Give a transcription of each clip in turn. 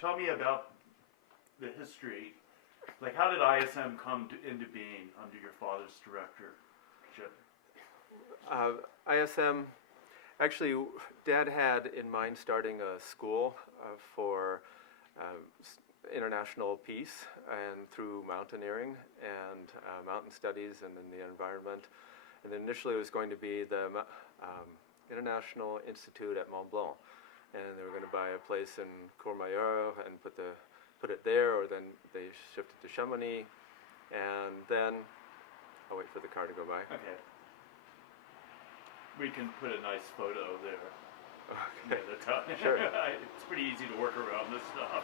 tell me about the history. Like, how did ISM come into being under your father's directorship? ISM, actually, Dad had in mind starting a school for international peace and through mountaineering and mountain studies and in the environment. And then initially it was going to be the International Institute at Mont Blanc. And they were going to buy a place in Courmayeur and put it there, or then they shifted to Chamonix. And then, I'll wait for the car to go by. Okay. We can put a nice photo there. Okay. Near the top. Sure. It's pretty easy to work around this stuff.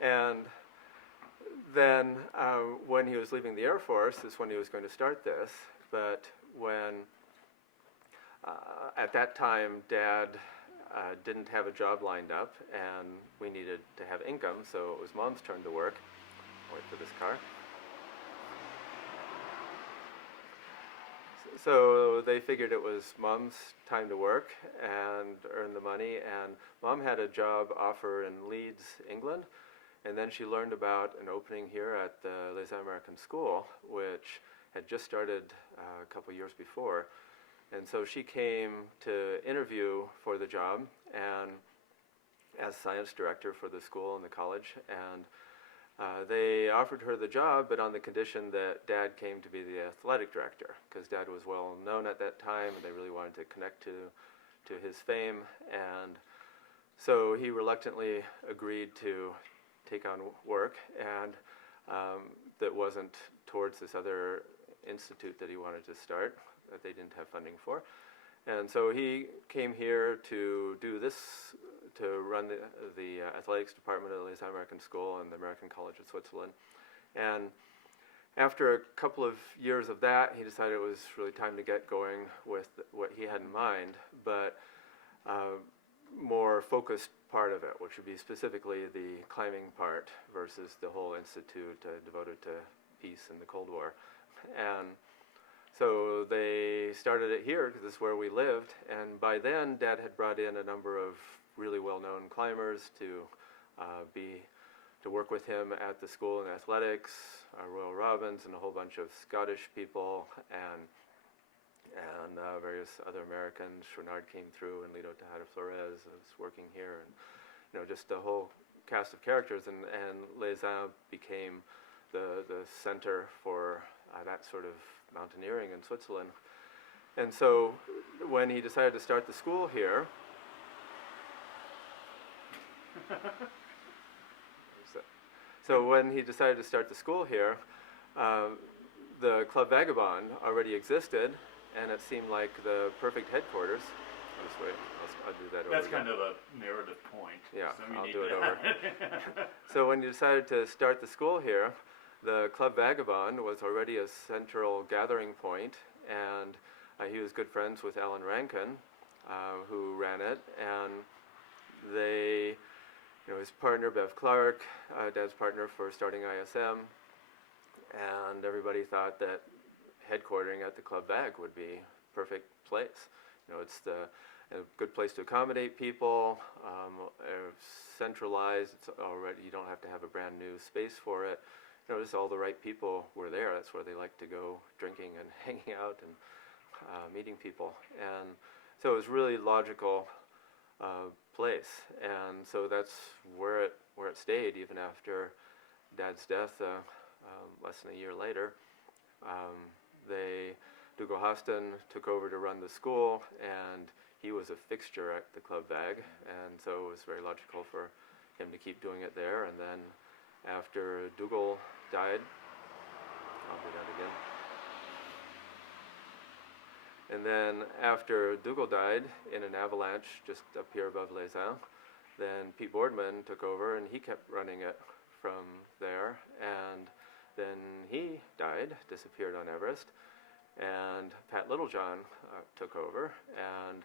And then when he was leaving the Air Force is when he was going to start this. But when, at that time, Dad didn't have a job lined up, and we needed to have income, so it was Mom's turn to work. I'll wait for this car. So they figured it was Mom's time to work and earn the money, and Mom had a job offer in Leeds, England, and then she learned about an opening here at the Les Americans School, which had just started a couple years before. And so she came to interview for the job and as science director for the school and the college, and they offered her the job, but on the condition that Dad came to be the athletic director, because Dad was well known at that time, and they really wanted to connect to his fame. And so he reluctantly agreed to take on work, and that wasn't towards this other institute that he wanted to start, that they didn't have funding for. And so he came here to do this, to run the athletics department at the Les Americans School and the American College of Switzerland. And after a couple of years of that, he decided it was really time to get going with what he had in mind, but more focused part of it, which would be specifically the climbing part versus the whole institute devoted to peace and the Cold War. And so they started it here because this is where we lived, and by then Dad had brought in a number of really well-known climbers to work with him at the school in athletics, Royal Robbins and a whole bunch of Scottish people, and various other Americans. Chouinard came through, and Lido Tejada Flores was working here, and just a whole cast of characters, and Les Uns became the center for that sort of mountaineering in Switzerland. And so when he decided to start the school here, the Club Vagabond already existed, and it seemed like the perfect headquarters. I'll just wait. I'll do that over. That's kind of a narrative point. Yeah, so I'll do it over. So when you decided to start the school here, the Club Vagabond was already a central gathering point, and he was good friends with Alan Rankin, who ran it, and they, his partner Bev Clark, Dad's partner for starting ISM, and everybody thought that headquartering at the Club Vag would be a perfect place. It's a good place to accommodate people, centralized. It's already, you don't have to have a brand new space for it. Just all the right people were there. That's where they like to go drinking and hanging out and meeting people. And so it was really logical place. And so that's where it stayed even after Dad's death less than a year later. Dougal Hostin took over to run the school, and he was a fixture at the Club Vag, and so it was very logical for him to keep doing it there. And then after Dougal died, I'll do that again. And then after Dougal died in an avalanche just up here above Les Uns, then Pete Boardman took over, and he kept running it from there. And then he died, disappeared on Everest, and Pat Littlejohn took over and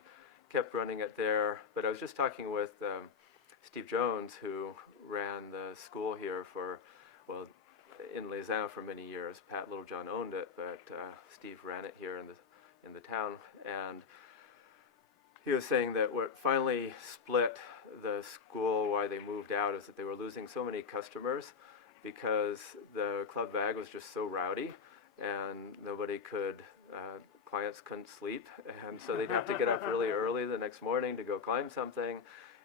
kept running it there. But I was just talking with Steve Jones, who ran the school here in Les Uns for many years. Pat Littlejohn owned it, but Steve ran it here in the town. And he was saying that what finally split the school, why they moved out, is that they were losing so many customers because the Club Vag was just so rowdy, and nobody could, clients couldn't sleep, and so they'd have to get up really early the next morning to go climb something,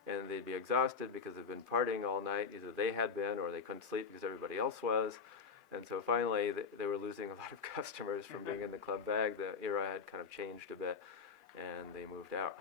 and they'd be exhausted because they've been partying all night. Either they had been, or they couldn't sleep because everybody else was. And so finally, they were losing a lot of customers from being in the Club Vag. The era had kind of changed a bit, and they moved out.